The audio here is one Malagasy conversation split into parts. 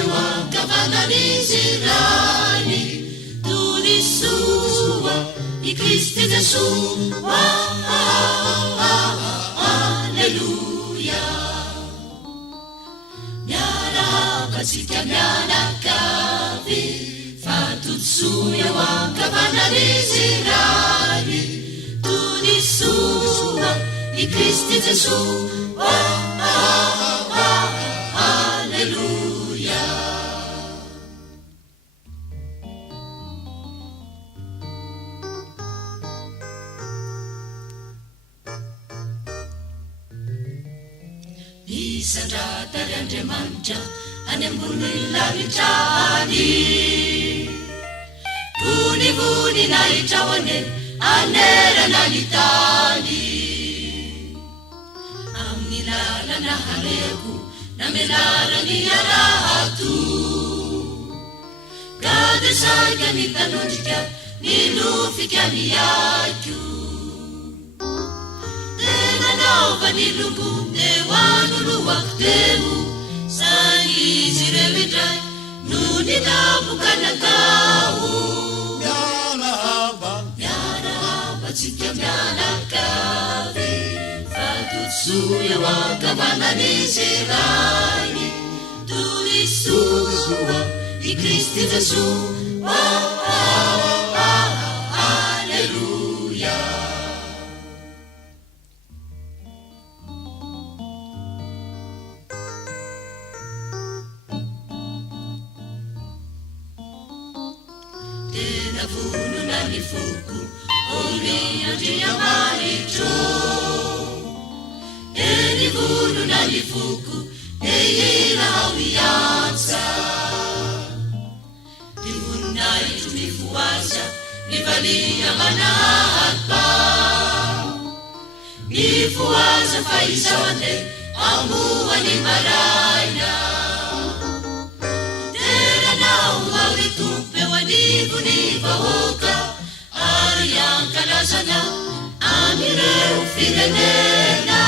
eo ankavananizirany tonisoa i Kristy Jesu. Alleluia. Miarahabatsika mianakavy fatontsoa eo ankavananizirany tonisoa i Kristy Jesu. Alleluia. Misandratary Andriamanitra any ambony lanitrany vonivony nahitrahoane anerana ny tany amin'ny lalana haleko namelarany arahato gade saika ny tanondrika ny lofika ny aiko tena naova ny longo teo anoloako teo sany izy reo indray no ny tapoka natao miarahaba mianakavy fatontsoa eo ankavananizirany tonisoa i Kristy Jesu. Alleluia. Tena vonona ny foko ony Andriamanitro eny vonona ny foko ehira ao iatsa ny voninahitro ny foaza ny valia manahapa ny foaza fa izao ande amoa ny maraina teranao ao ny tompo eo anivo ny vahoaka ary ankalazana amireo firenena.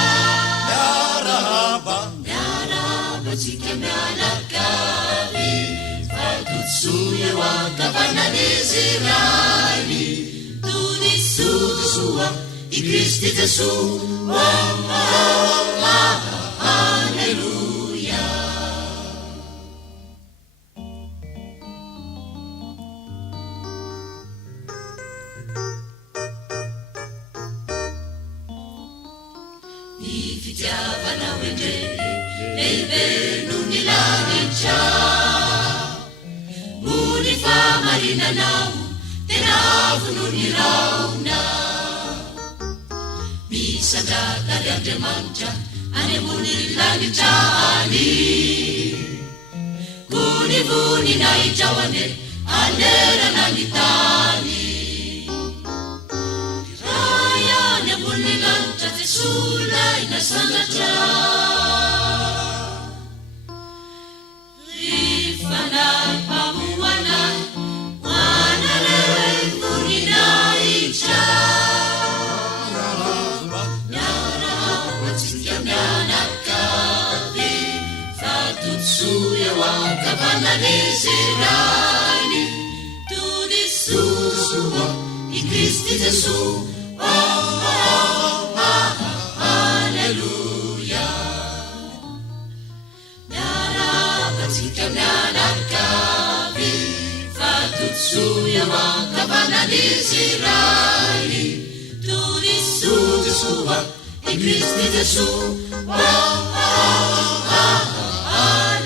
Miarahabatsika mianakavy fatontsoa eo ankavananizirany tonisoa i Kristy Jesu. Alleluia. Ny fitiavanao endre lehibe no ny lanitra mony famarinanao tena avo no ny raona misandratary Andriamanitra any ambony lanitrany vonivony nahitrahoane anerana ny tany rayany ambony lanitra Jesolay nasandatra rifanay pamoanay manareo voninahitra miarahabatsika mianakavy fatontsoa eo ankavananizirany tonisoa i Kristy Jesu. Alleluia. Miarahabatsika mianakavy fatontsoa eo ankavananizirany tonisoa i Kristy Jesu.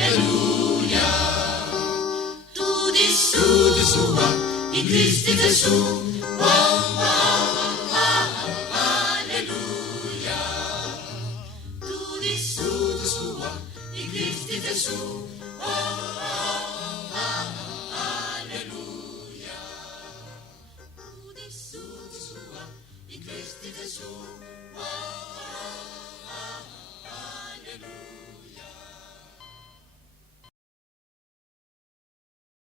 Alleluia. Tonisoa i Kristy Jesu. Alleluia. Tonisoa i Kristy Jesu. Alleluia. Tonisoa i Kristy Jesu.